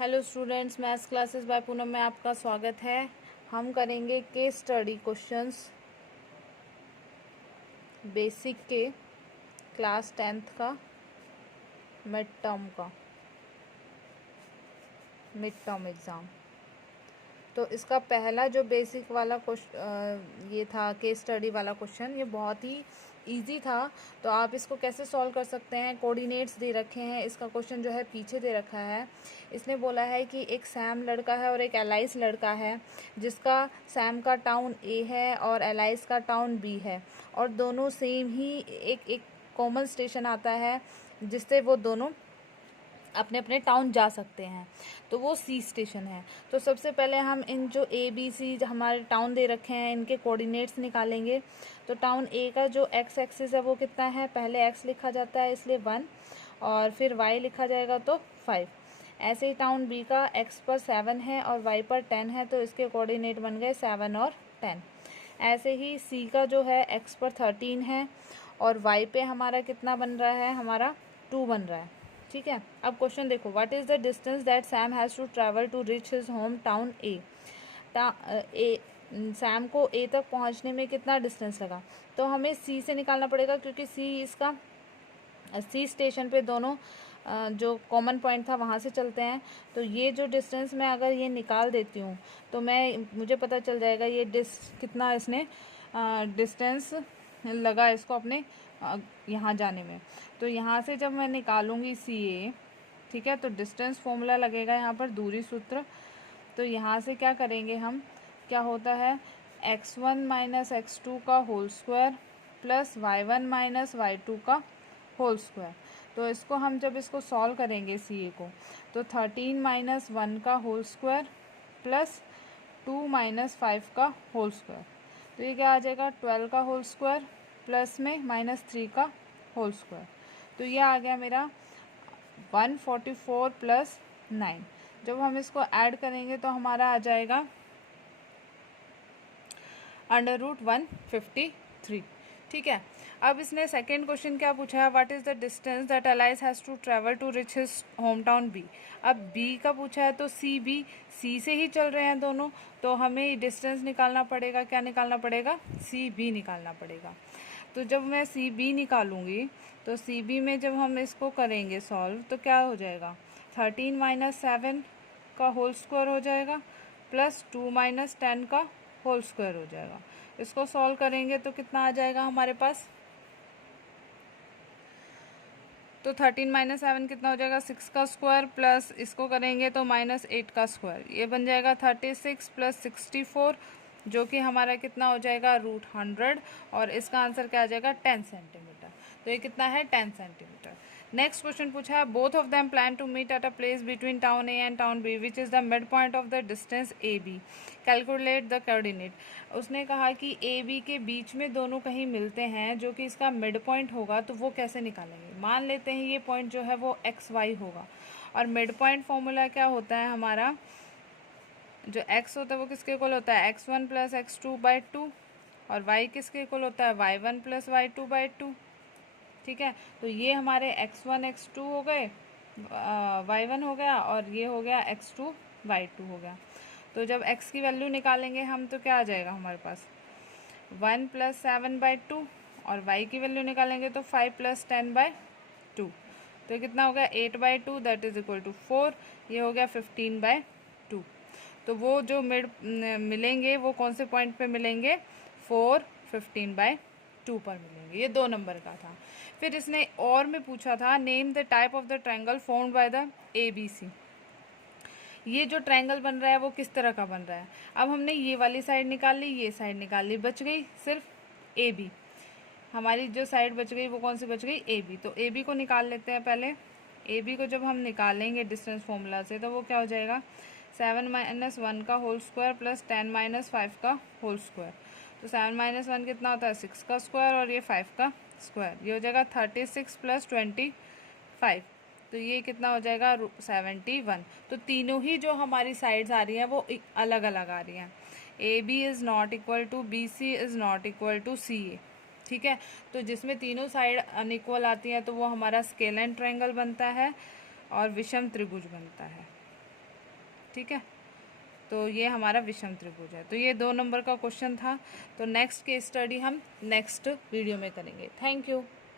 Hello students, maths classes bye Poonam में आपका स्वागत है। हम करेंगे केस स्टडी क्वेश्चंस बेसिक के क्लास 10th का मिड टर्म एग्ज़ाम। तो इसका पहला जो बेसिक वाला क्वेश्चन ये था केस स्टडी वाला क्वेश्चन, ये बहुत ही इजी था। तो आप इसको कैसे सॉल्व कर सकते हैं, कोऑर्डिनेट्स दे रखे हैं, इसका क्वेश्चन जो है पीछे दे रखा है। इसने बोला है कि एक सैम लड़का है और एक एलाइस लड़का है, जिसका सैम का टाउन ए है और एलाइस का टाउन बी है, और दोनों सेम ही एक कॉमन स्टेशन आता है जिससे वो दोनों अपने अपने टाउन जा सकते हैं, तो वो सी स्टेशन है। तो सबसे पहले हम इन जो ए बी सी हमारे टाउन दे रखे हैं इनके कोऑर्डिनेट्स निकालेंगे। तो टाउन ए का जो एक्स एक्सिस है वो कितना है, पहले एक्स लिखा जाता है इसलिए 1, और फिर वाई लिखा जाएगा तो 5। ऐसे ही टाउन बी का एक्स पर 7 है और वाई पर 10 है, तो इसके कोऑर्डिनेट बन गए 7 और 10। ऐसे ही सी का जो है एक्स पर 13 है और वाई पे हमारा कितना बन रहा है, हमारा 2 बन रहा है। ठीक है, अब क्वेश्चन देखो, what is the distance that Sam has to travel to reach his hometown A. Sam को ए तक पहुंचने में कितना डिस्टेंस लगा। तो हमें सी से निकालना पड़ेगा, क्योंकि सी इसका सी स्टेशन पे दोनों जो कॉमन पॉइंट था वहाँ से चलते हैं। तो ये जो डिस्टेंस मैं अगर ये निकाल देती हूँ तो मुझे पता चल जाएगा ये कितना इसने डिस्टेंस लगा इसको अपने यहाँ जाने में। तो यहाँ से जब मैं निकालूंगी सी ए, ठीक है, तो डिस्टेंस फॉर्मूला लगेगा यहाँ पर, दूरी सूत्र। तो यहाँ से क्या करेंगे हम, क्या होता है, x1 माइनस x2 का whole square plus y1 minus y2 का होल स्क्वायर। तो इसको हम जब इसको सॉल्व करेंगे सी ए को, तो 13 माइनस 1 का होल स्क्वायर प्लस 2 माइनस 5 का होल स्क्वायर। तो ये क्या आ जाएगा, 12 का होल स्क्वायर प्लस में माइनस 3 का होल स्क्वायर। तो ये आ गया मेरा 144 प्लस 9। जब हम इसको ऐड करेंगे तो हमारा आ जाएगा √153। ठीक है, अब इसने सेकेंड क्वेश्चन क्या पूछा है, what is the distance that Alice has to travel to reach his hometown B. अब बी का पूछा है तो सी से ही चल रहे हैं दोनों, तो हमें डिस्टेंस निकालना पड़ेगा, क्या निकालना पड़ेगा, सी बी निकालना पड़ेगा। तो जब मैं सी बी निकालूंगी तो सी बी में जब हम इसको करेंगे सॉल्व तो क्या हो जाएगा, 13 माइनस 7 का होल स्क्वायर हो जाएगा प्लस 2 माइनस 10 का होल स्क्वायर हो जाएगा। इसको सॉल्व करेंगे तो कितना आ जाएगा हमारे पास, तो 13 माइनस 7 कितना हो जाएगा, 6 का स्क्वायर प्लस इसको करेंगे तो माइनस 8 का स्क्वायर, ये बन जाएगा 36 प्लस 64, जो कि हमारा कितना हो जाएगा, √100। और इसका आंसर क्या आ जाएगा, 10 सेंटीमीटर। तो ये कितना है, 10 सेंटीमीटर। नेक्स्ट क्वेश्चन पूछा है, both of them plan to meet at a place between town A and town B which is the midpoint of the distance A B, calculate the coordinate. उसने कहा कि A B के बीच में दोनों कहीं मिलते हैं, जो कि इसका मिड पॉइंट होगा, तो वो कैसे निकालेंगे। मान लेते हैं ये पॉइंट जो है वो एक्स वाई होगा, और मिड पॉइंट फॉर्मूला क्या होता है हमारा, जो x होता है वो किसके इक्वल होता है, x1 प्लस x2/2, और y किसके इक्वल होता है, y1 प्लस y2/2। ठीक है, तो ये हमारे x1 x2 हो गए, y1 हो गया, और ये हो गया x2 y2 हो गया। तो जब x की वैल्यू निकालेंगे हम तो क्या आ जाएगा हमारे पास, 1 प्लस 7/2, और y की वैल्यू निकालेंगे तो 5 प्लस 10/2। तो कितना हो गया, 8/2, दैट इज इक्वल टू 4। ये हो गया 15/2। तो वो जो मिलेंगे वो कौन से पॉइंट पे मिलेंगे, 4, 15/2 पर मिलेंगे। ये 2 नंबर का था। फिर इसने और में पूछा था, name the type of the triangle formed by the A B C. ये जो ट्रायंगल बन रहा है वो किस तरह का बन रहा है। अब हमने ये वाली साइड निकाल ली, ये साइड निकाल ली, बच गई सिर्फ ए बी। हमारी जो साइड बच गई वो कौन सी बच गई, ए बी। तो ए बी को निकाल लेते हैं पहले। ए बी को जब हम निकालेंगे डिस्टेंस फॉर्मूला से तो वो क्या हो जाएगा, 7 माइनस 1 का होल स्क्वायर प्लस 10 माइनस 5 का होल स्क्वायर। तो 7 माइनस 1 कितना होता है, 6 का स्क्वायर, और ये 5 का स्क्वायर। ये हो जाएगा 36 प्लस 25, तो ये कितना हो जाएगा, 71। तो तीनों ही जो हमारी साइड्स आ रही हैं वो अलग अलग आ रही हैं। A B is not equal to B C is not equal to C A. ठीक है, तो जिसमें तीनों साइड अनइक्वल आती हैं तो वो हमारा स्केलेन ट्रायंगल बनता है और विषम त्रिभुज बनता है। ठीक है, तो ये हमारा विषम त्रिभुज है। तो ये 2 नंबर का क्वेश्चन था। तो नेक्स्ट केस स्टडी हम नेक्स्ट वीडियो में करेंगे। Thank you.